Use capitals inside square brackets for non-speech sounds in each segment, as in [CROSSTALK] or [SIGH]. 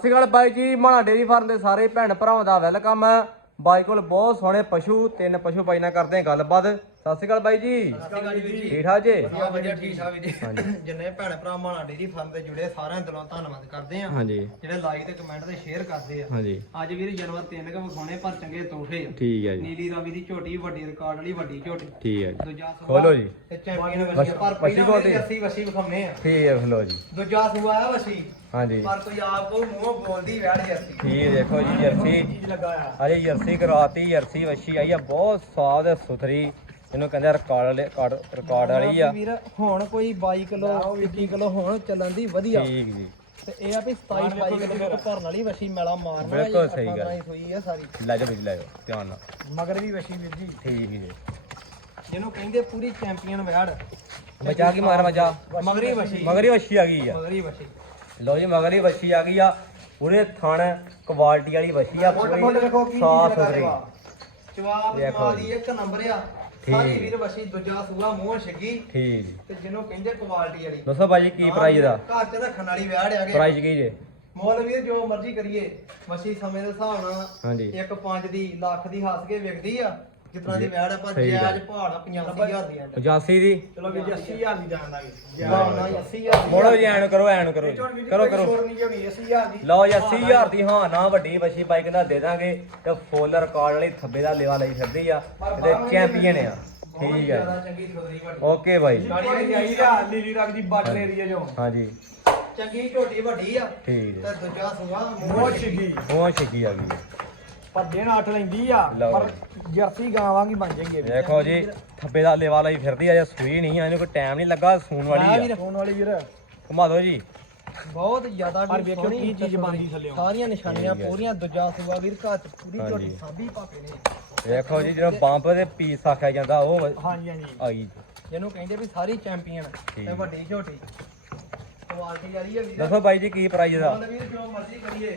ਸਤਿ ਸ਼੍ਰੀ ਅਕਾਲ ਬਾਈ ਜੀ ਮਾਣਾ dairy farm ਦੇ ਸਾਰੇ ਭੈਣ ਭਰਾਵਾਂ ਦਾ ਵੈਲਕਮ। ਬਾਈ ਕੋਲ ਬਹੁਤ ਸੋਹਣੇ ਪਸ਼ੂ, ਤਿੰਨ ਪਸ਼ੂ ਬਾਈ ਨਾਲ ਕਰਦੇ ਹਾਂ ਗੱਲਬਾਤ। ਸਤਿ ਸ਼੍ਰੀ ਅਕਾਲ ਬਾਈ ਜੀ। ਠੀਕ ਠਾਕ ਜੀ? ਵਧੀਆ ਵਧੀਆ ਠੀਕ ਠਾਕ ਜੀ। [LAUGHS] ਜਿੰਨੇ ਭੈਣ ਭਰਾ ਮਾਣਾ ਡੇਰੀ ਫਾਰਮ ਤੇ ਜੁੜੇ ਸਾਰਿਆਂ ਦਿਲੋਂ ਧੰਨਵਾਦ ਕਰਦੇ ਆ ਹਾਂਜੀ। ਜਿਹੜੇ ਲਾਈਕ ਤੇ ਕਮੈਂਟ ਤੇ ਸ਼ੇਅਰ ਕਰਦੇ ਆ। ਹਾਂਜੀ। ਅੱਜ ਵੀਰ ਜਾਨਵਰ ਤਿੰਨ ਕੁ ਵਿਖਾਉਣੇ ਪਰ ਚੰਗੇ ਤੋਹਫੇ ਆ। ਠੀਕ ਹੈ ਜੀ। ਨੀਲੀ ਰਾਵੀ ਦੀ ਝੋਟੀ ਵੱਡੀ ਰਿਕਾਰਡ ਵਾਲੀ ਵੱਡੀ ਝੋਟੀ। ਠੀਕ ਹੈ ਜੀ। ਖੋਲੋ ਜੀ। ਤੇ ਚੈਂਪੀਅਨ ਵਸੀ ਪਰ ਵੱਛੀ ਪਹਿਲਾਂ ਕੋਲ ਵੀ ਤੇ। ਅਸੀਂ ਵਸੀ ਵਿਖਾਉਣੇ ਆ। ਠੀਕ ਹੈ ਖਲੋ ਜੀ। ਦੂਜਾ ਸੂਆ ਆ ਵਸੀ। ਹਾਂਜੀ। ਪਰ ਕੋਈ ਆਪ ਕੋ ਮੂੰਹ ਬੋਲਦੀ ਵੈੜ ਜਰਸੀ। ਠੀਕ ਹੈ, ਦੇਖੋ ਜੀ ਜਰਸੀ। ਚੀਜ਼ ਲੱਗਾ ਆ ਅਜੇ ਜਰਸੀ ਕਰਵਾਤੀ ਜਰਸੀ ਵੱਛੀ ਆਈ ਆ। ਬਹੁਤ ਸਵਾਦ ਹੈ ਸੁਥਰੀ। ਇਹਨੂੰ ਕਹਿੰਦੇ ਰਿਕਾਰਡ ਵਾਲੇ ਰਿਕਾਰਡ ਵਾਲੀ ਆ। ਵੀਰ ਹੁਣ ਕੋਈ 22 ਕਿਲੋ 21 ਕਿਲੋ ਹੁਣ ਚੱਲਣ ਦੀ ਵਧੀਆ। ਠੀਕ ਜੀ। ਤੇ ਇਹ ਆ ਵੀ 27 22 ਕਿਲੋ ਤੋਂ ਭਰਨ ਵਾਲੀ ਵਸੀ ਮੈਲਾ ਮਾਰਨਾ ਬਿਲਕੁਲ ਸਹੀ ਗੱਲ। ਹੋਈ ਆ ਸਾਰੀ। ਲੈ ਜਾਓ ਜੀ ਲੈ ਜਾਓ ਧਿਆਨ ਨਾਲ। ਮਗਰ ਵੀ ਵਸੀ ਵੀਰ ਜੀ। ਠੀਕ ਜੀ। ਜਿਹਨੂੰ ਕਹਿੰਦੇ ਪੂਰੀ ਚੈਂਪੀਅਨ ਵੈੜ ਬਚਾ ਕੀ ਮਾਰ ਬਚਾ ਮਗਰੀ ਵਸੀ ਮਗਰੀ ਵੱਛੀ ਆ ਗਈ ਆ। ਮਗਰੀ ਵਸੀ ਲਓ ਜੀ ਮਗਰੀ ਵੱਛੀ ਆ ਗਈ ਆ। ਪੂਰੇ ਥਣ ਕੁਆਲਿਟੀ ਵਾਲੀ ਵੱਛੀ ਆ ਸਾਫ਼ ਸੁਥਰੀ। ਜਵਾਬ ਦੀ ਇੱਕ ਨੰਬਰ ਆ। ਸਾਰੀ ਵੀਰ ਵਸੀ ਦੂਜਾ ਸੂਆ ਮੂੰਹ ਛੱਗੀ ਠੀਕ। ਜੀ ਤੇ ਜਿਹਨੂੰ ਕਹਿੰਦੇ ਕੁਆਲਿਟੀ ਵਾਲੀ। ਦੱਸੋ ਭਾਜੀ ਕੀ ਪ੍ਰਾਈਸ ਦਾ? ਘਰ ਚ ਰੱਖਣ ਵਾਲੀ ਵੈੜ ਆ ਗਏ ਪ੍ਰਾਈਸ ਕੀ ਜੇ? ਮੁੱਲ ਵੀਰ ਜੋ ਮਰਜ਼ੀ ਕਰੀਏ। ਵਸੀ ਸਮੇਂ ਦੇ ਹਿਸਾਬ ਨਾਲ ਹਾਂਜੀ। ਇੱਕ 5 ਦੀ ਲੱਖ ਦੀ ਹੱਸ ਕੇ ਵਿਕਦੀ ਆ। ਤਰ੍ਹਾਂ ਦੀ ਵੈੜ ਆ ਪਰ ਸਹੀ ਗੱਲ। ਜਾਇਜ਼ ਭਾੜਾ 85000 ਦੀਆਂ 85 ਦੀ ਚਲੋ ਵੀਰ ਜੀ 80000 ਦੀ ਜਾਣ ਦਾਂਗੇ। ਨਾ ਨਾ 80000 ਦੀ। ਮੋੜੋ ਜੀ ਐਨ ਕਰੋ ਐਨ ਕਰੋ ਜੀ। ਕਰੋ ਕਰੋ। ਨਹੀਂ ਹੋਗੀ 80000 ਦੀ। ਲਓ ਜੀ 80000 ਦੀ ਹਾਂ ਨਾ ਵੱਡੀ ਵੱਛੀ ਬਾਈਕ ਦਾ ਦੇ ਦਾਂਗੇ ਤੇ ਫੁੱਲ ਰਿਕਾਰਡ ਵਾਲੀ ਥੱਬੇ ਦਾ ਲੇਵਾ ਲਈ ਫਿਰਦੀ ਆ। ਤੇ ਚੈਂਪੀਅਨ ਆ। ਠੀਕ ਹੈ ਜ਼ਿਆਦਾ ਚੰਗੀ ਥੋੜੀ ਵੱਡੀ ਓਕੇ ਬਾਈ ਦੀ ਆਈ ਆ ਲੀਲੀ ਰੱਖ ਦੀ ਬਾਟਲ ਏਰੀਆ ਜੋ। ਹਾਂਜੀ। ਚੰਗੀ ਝੋਟੀ ਵੱਡੀ ਆ। ਠੀਕ ਤੇ ਹੈ ਦੂਜਾ ਸੂਆ ਮੋਹ ਛਿੱਗੀ। ਉਹ ਛਿੱਕੀ ਆ ਗਈ। ਪਰ ਦਿਨ 8 ਲੈਂਦੀ ਆ ਲਓ ਪਰ ਜਰਸੀ ਗਾਂ ਵਾਂਗੀ ਬਣ ਜਾਏਗੀ ਦੇਖੋ ਜੀ ਥੱਬੇ ਦਾ ਲੇਵਾ ਲਈ ਫਿਰਦੀ ਆ ਜੇ ਸੂਈ ਨਹੀਂ ਆ ਇਹਨੂੰ ਕੋਈ ਟਾਈਮ ਨਹੀਂ ਲੱਗਾ ਸੂਣ ਵਾਲੀ ਆ। ਫੋਨ ਵਾਲੀ ਵੀਰ। ਘੁਮਾ ਦਿਓ ਜੀ। ਬਹੁਤ ਜ਼ਿਆਦਾ ਪਰ ਵੀਰ ਵੇਖਿਓ ਸੋਹਣੀ ਕੀ ਚੀਜ਼ ਬਣਦੀ ਥੱਲਿਓਂ। ਸਾਰੀਆਂ ਨਿਸ਼ਾਨੀਆਂ ਠੀਕ ਹੈ। ਪੂਰੀਆਂ ਦੂਜਾ ਸੂਆ ਵੀਰ ਘਰ ਚ ਪੂਰੀ ਹਾਂਜੀ। ਝੋਟੀ ਸਾਂਭੀ ਪਾਪੇ ਨੇ। ਦੇਖੋ ਜੀ ਜਦੋਂ ਬੰਪ ਦੇ ਪੀਸ ਆਖਿਆ ਜਾਂਦਾ ਉਹ ਹਾਂਜੀ ਹਾਂਜੀ। ਆ ਗਈ ਜਿਹਨੂੰ ਕਹਿੰਦੇ ਵੀ ਸਾਰੀ ਚੈਂਪੀਅਨ ਤੇ ਠੀਕ। ਵੱਡੀ ਝੋਟੀ। ਕੁਆਲਿਟੀ ਵਾਲੀ ਆ ਵੀਰ। ਦੱਸੋ ਬਾਈ ਜੀ ਕੀ ਪ੍ਰਾਈਸ ਦਾ? ਮੁੱਲ ਵੀਰ ਜੋ ਮਰਜ਼ੀ ਕਰੀਏ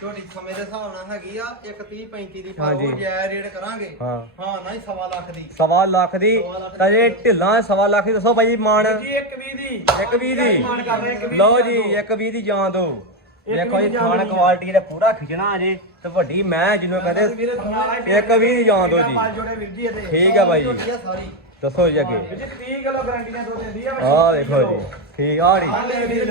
ਝੋਟੀ ਸਮੇਂ ਦੇ ਹਿਸਾਬ ਨਾਲ ਹੈਗੀ ਆ 1 30 35 ਦੀ ਹਾਂਜੀ। ਪਾਓ ਜੈ ਰੇਟ ਕਰਾਂਗੇ ਹਾਂ। ਹਾਂ ਨਾ ਹੀ ਸਵਾ ਲੱਖ ਦੀ। ਸਵਾ ਲੱਖ ਦੀ? ਸਵਾ ਲੱਖ ਦੀ ਤਾਂ ਜੇ ਢਿੱਲਾਂ ਸਵਾ ਲੱਖ ਦੀ ਦੱਸੋ ਬਾਈ ਜੀ ਮਾਣ। ਜੀ ਇੱਕ ਵੀ ਦੀ। ਇੱਕ ਵੀਹ ਦੀ? ਮਾਣ ਕਰ ਰਹੇ, ਇੱਕ ਵੀਹ ਲਓ ਜੀ। ਇੱਕ ਵੀਹ ਦੀ ਜਾਨ ਦੋ ਦੇਖੋ ਵੀਹ ਜੀ ਦੀ ਜਾਨ ਖਾਣ। ਕੁਆਲਿਟੀ ਦਾ ਪੂਰਾ ਖਿਚਣਾ ਅਜੇ ਤੇ ਵੱਡੀ ਮੈਂ ਜਿਹਨੂੰ ਕਹਿੰਦੇ ਇੱਕ ਵੀਹ ਦੀ ਜਾਨ ਦੋ ਜੀ। ਜੋੜੇ ਵੀਰ ਜੀ ਇਹਦੇ। ਠੀਕ ਆ ਬਾਈ ਜੀ। ਝੋਟੀ ਆ ਸਾਰੀ। ਦੱਸੋ ਜੀ ਅੱਗੇ। ਵੀਰ ਜੀ 30 ਕਿਲੋ ਗਾਰੰਟੀਆਂ ਦੋ ਦਿੰਦੀ ਆ ਆਹ ਦੇਖੋ ਜੀ ਠੀਕ ਆ ਆ ਵੀਰ